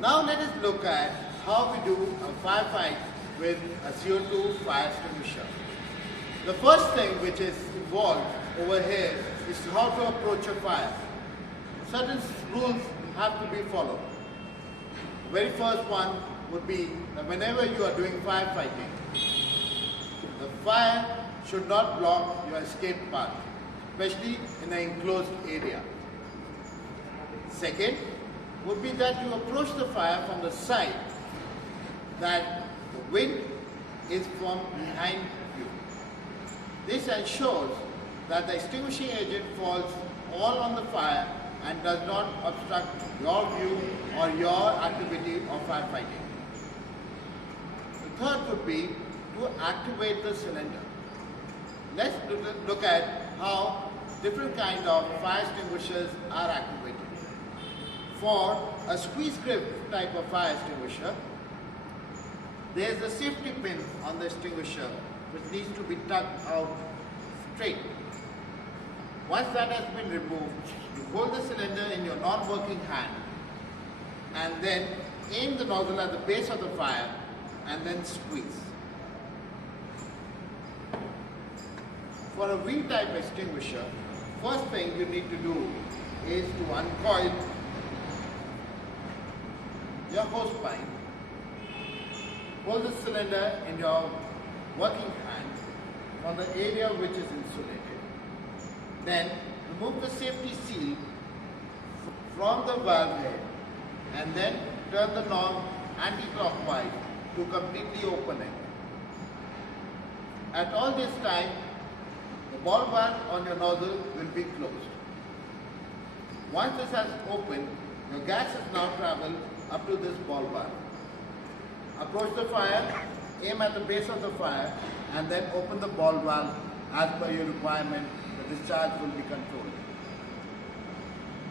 Now let us look at how we do a firefight with a CO2 fire extinguisher. The first thing which is involved over here is how to approach a fire. Certain rules have to be followed. The very first one would be that whenever you are doing firefighting, the fire should not block your escape path, especially in an enclosed area. Second would be that you approach the fire from the side, that the wind is from behind you. This ensures that the extinguishing agent falls all on the fire and does not obstruct your view or your activity of firefighting. The third would be to activate the cylinder. Let's look at how different kinds of fire extinguishers are activated. For a squeeze grip type of fire extinguisher, there is a safety pin on the extinguisher which needs to be tucked out straight. Once that has been removed, you hold the cylinder in your non-working hand and then aim the nozzle at the base of the fire and then squeeze. For a V-type extinguisher, first thing you need to do is to uncoil your hose pipe. Hold the cylinder in your working hand from the area which is insulated. Then remove the safety seal from the valve head and then turn the knob anti-clockwise to completely open it. At all this time, the ball valve on your nozzle will be closed. Once this has opened, your gas has now traveled up to this ball valve. Approach the fire, aim at the base of the fire, and then open the ball valve as per your requirement. The discharge will be controlled.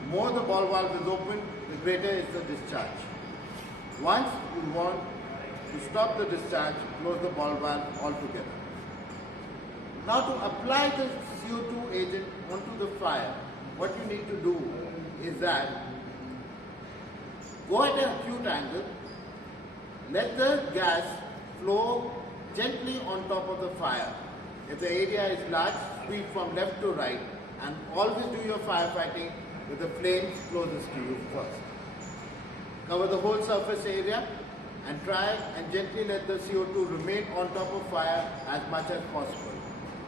The more the ball valve is open, the greater is the discharge. Once you want to stop the discharge, close the ball valve altogether. Now to apply the CO2 agent onto the fire, what you need to do is that go at an acute angle, let the gas flow gently on top of the fire. If the area is large, sweep from left to right, and always do your firefighting with the flames closest to you first. Cover the whole surface area and try and gently let the CO2 remain on top of fire as much as possible.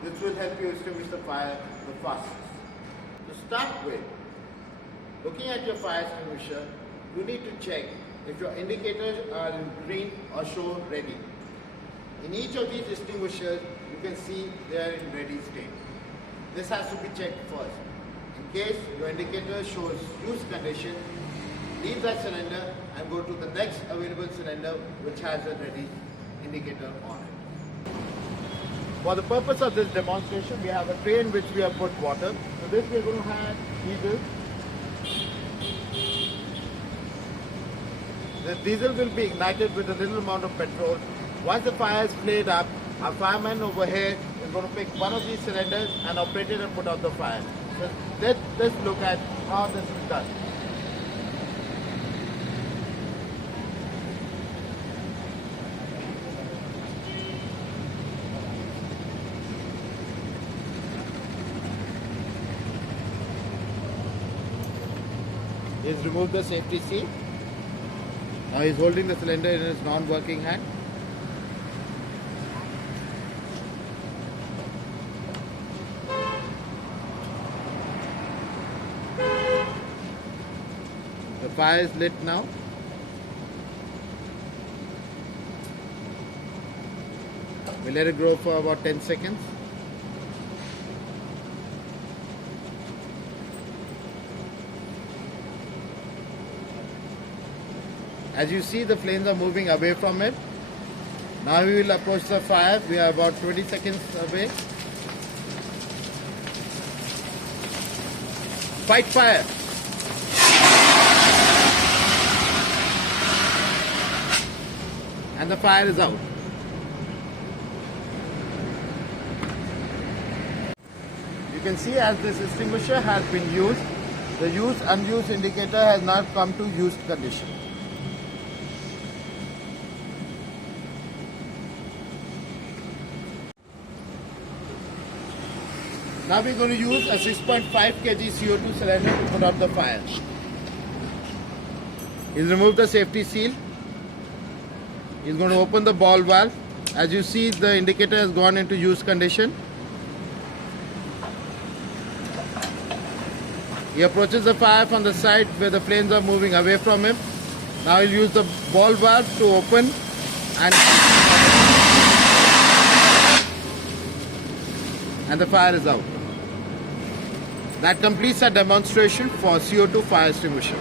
This will help you extinguish the fire the fastest. To start with, looking at your fire extinguisher, you need to check if your indicators are in green or show ready. In each of these extinguishers, you can see they are in ready state. This has to be checked first. In case your indicator shows use condition, leave that cylinder and go to the next available cylinder which has a ready indicator on it. For the purpose of this demonstration, we have a tray in which we have put water. So this we are going to add diesel. The diesel will be ignited with a little amount of petrol. Once the fire is flared up, our fireman over here is going to pick one of these cylinders and operate it and put out the fire. So let's look at how this is done. He's removed the safety seal. Now he's holding the cylinder in his non-working hand. The fire is lit now. We let it grow for about 10 seconds. As you see, the flames are moving away from it. Now we will approach the fire. We are about 20 seconds away. Fight fire. And the fire is out. You can see as this extinguisher has been used, the use-unused indicator has not come to used condition. Now we're going to use a 6.5 kg CO2 cylinder to put out the fire. He's removed the safety seal. He's going to open the ball valve. As you see, the indicator has gone into use condition. He approaches the fire from the side where the flames are moving away from him. Now he'll use the ball valve to open and the fire is out. That completes our demonstration for CO2 fire extinguisher.